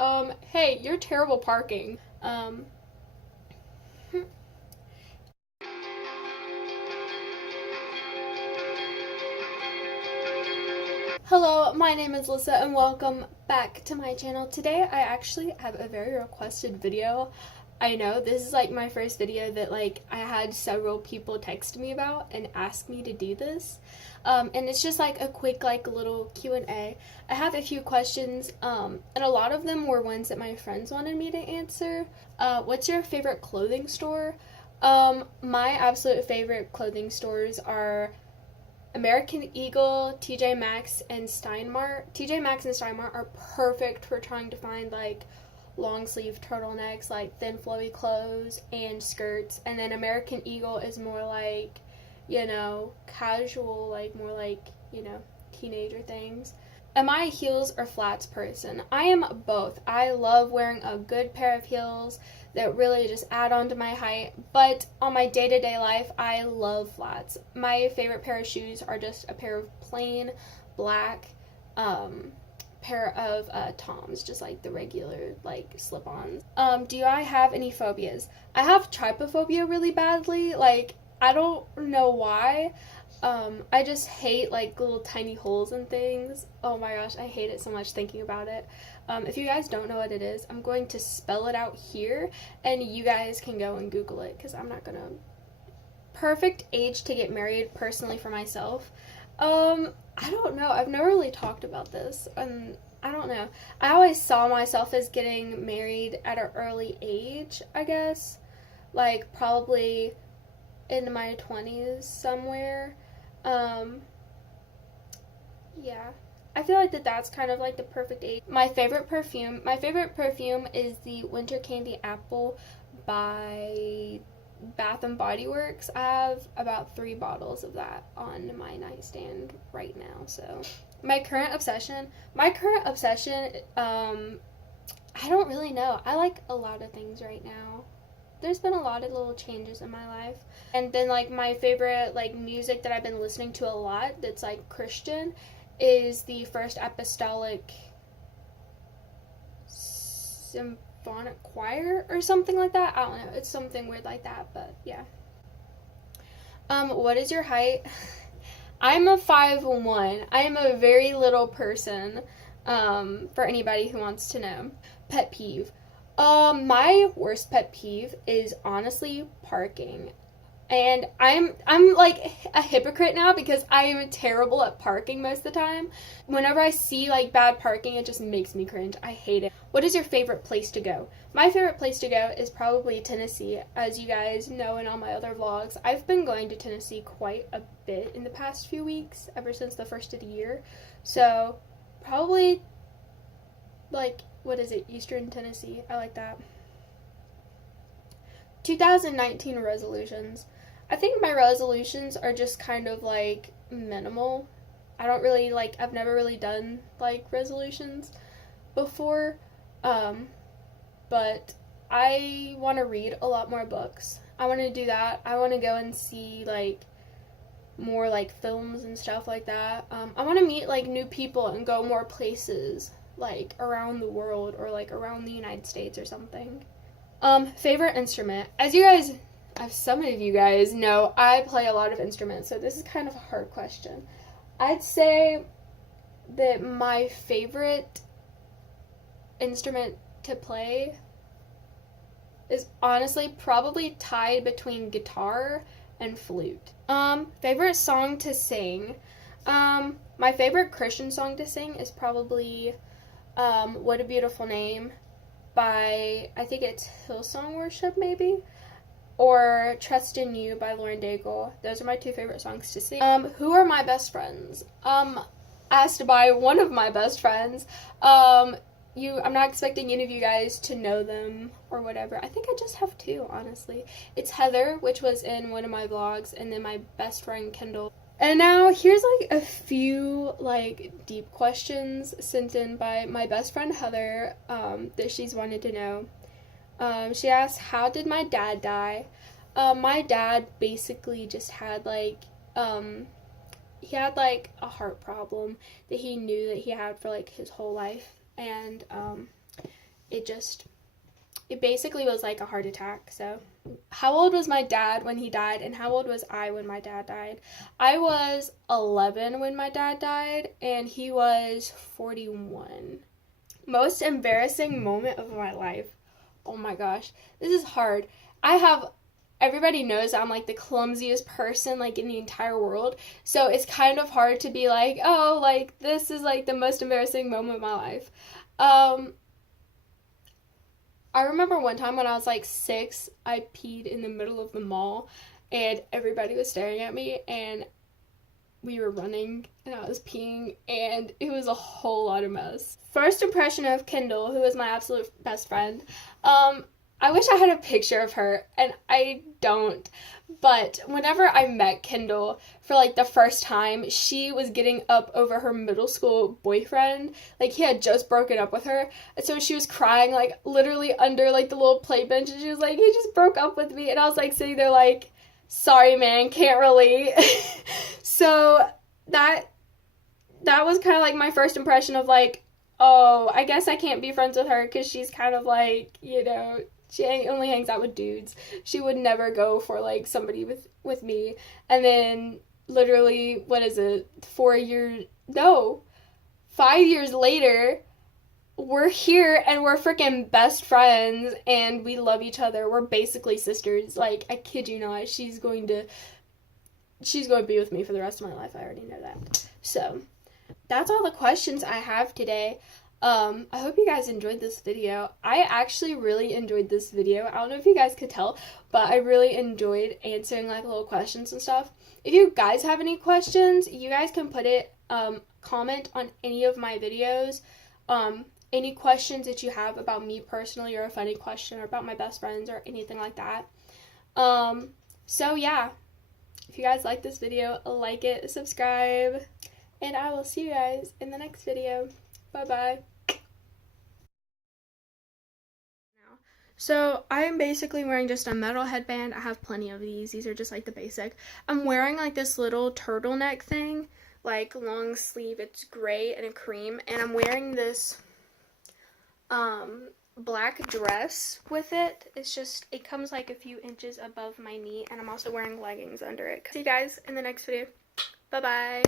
Hey, you're terrible parking. Hello, my name is Lissa and welcome back to my channel. Today I actually have a very requested video. I know this is like my first video that I had several people text me about and ask me to do this. And it's just like a quick little Q&A. I have a few questions and a lot of them were ones that my friends wanted me to answer. What's your favorite clothing store? My absolute favorite clothing stores are American Eagle, TJ Maxx, and Steinmart. TJ Maxx and Steinmart are perfect for trying to find long sleeve turtlenecks, thin flowy clothes and skirts. And then American Eagle is more casual, more teenager things. Am I a heels or flats person? I am both. I love wearing a good pair of heels that really just add on to my height, but on my day-to-day life, I love flats. My favorite pair of shoes are just a pair of plain black pair of Toms, just the regular slip-ons. Do I have any phobias? I have trypophobia really badly. I don't know why. I just hate little tiny holes and things. Oh my gosh, I hate it so much thinking about it. If you guys don't know what it is, I'm going to spell it out here and you guys can go and Google it because I'm not gonna. Perfect age to get married personally for myself. I don't know. I've never really talked about this. I don't know. I always saw myself as getting married at an early age, I guess. Probably in my 20s somewhere. Yeah. I feel that's kind of the perfect age. My favorite perfume is the Winter Candy Apple by Bath and Body Works. I have about 3 bottles of that on my nightstand right now. So my current obsession, I don't really know. I like a lot of things right now. There's been a lot of little changes in my life. And then my favorite music that I've been listening to a lot that's Christian is the First Apostolic Symphonic Choir or something like that. I don't know. It's something weird like that, but yeah. What is your height? I'm a 5'1". I am a very little person, for anybody who wants to know. Pet peeve. My worst pet peeve is honestly parking. And I'm a hypocrite now because I am terrible at parking most of the time. Whenever I see bad parking, it just makes me cringe. I hate it. What is your favorite place to go? My favorite place to go is probably Tennessee. As you guys know in all my other vlogs, I've been going to Tennessee quite a bit in the past few weeks, ever since the first of the year. So probably what is it? Eastern Tennessee. I like that. 2019 resolutions. I think my resolutions are just kind of minimal. I don't really I've never really done resolutions before. But I want to read a lot more books. I want to do that. I want to go and see more films and stuff like that. I want to meet new people and go more places around the world or around the United States or something. Favorite instrument. As some of you guys know, I play a lot of instruments, so this is kind of a hard question. I'd say that my favorite instrument to play is honestly probably tied between guitar and flute. Favorite song to sing. My favorite Christian song to sing is probably What a Beautiful Name by, I think it's Hillsong Worship maybe, or Trust in You by Lauren Daigle. Those are my 2 favorite songs to sing. Who are my best friends? Asked by one of my best friends. I'm not expecting any of you guys to know them or whatever. I think I just have 2, honestly. It's Heather, which was in one of my vlogs, and then my best friend Kendall. And now here's a few deep questions sent in by my best friend Heather that she's wanted to know. She asked, how did my dad die? My dad basically just had he had a heart problem that he knew that he had for his whole life, and it basically was like a heart attack. So how old was my dad when he died, and how old was I when my dad died? I was 11 when my dad died, and he was 41. Most embarrassing moment of my life. Oh my gosh, this is hard. Everybody knows I'm like the clumsiest person like in the entire world, so it's kind of hard to be like, oh, like this is like the most embarrassing moment of my life. I remember one time when I was like 6, I peed in the middle of the mall and everybody was staring at me, and we were running and I was peeing, and it was a whole lot of mess. First impression of Kendall, who is my absolute best friend. I wish I had a picture of her, and I don't. But whenever I met Kendall for like the first time, she was getting up over her middle school boyfriend. Like, he had just broken up with her. And so she was crying like literally under like the little play bench, and she was like, he just broke up with me. And I was like sitting there like, sorry man, can't relate. So that was kind of like my first impression of like, oh, I guess I can't be friends with her because she's kind of like, you know, she only hangs out with dudes. She would never go for like somebody with me. And then literally, what is it, 5 years later, we're here and we're freaking best friends and we love each other. We're basically sisters. Like, I kid you not, she's going to be with me for the rest of my life. I already know that. So that's all the questions I have today. I hope you guys enjoyed this video. I actually really enjoyed this video. I don't know if you guys could tell, but I really enjoyed answering like little questions and stuff. If you guys have any questions, you guys can put it, comment on any of my videos. Any questions that you have about me personally, or a funny question, or about my best friends, or anything like that. So yeah, if you guys like this video, like it, subscribe, and I will see you guys in the next video. Bye-bye. So I am basically wearing just a metal headband. I have plenty of these. These are just like the basic. I'm wearing like this little turtleneck thing, like long sleeve. It's gray and a cream. And I'm wearing this black dress with it. It comes like a few inches above my knee. And I'm also wearing leggings under it. See you guys in the next video. Bye-bye.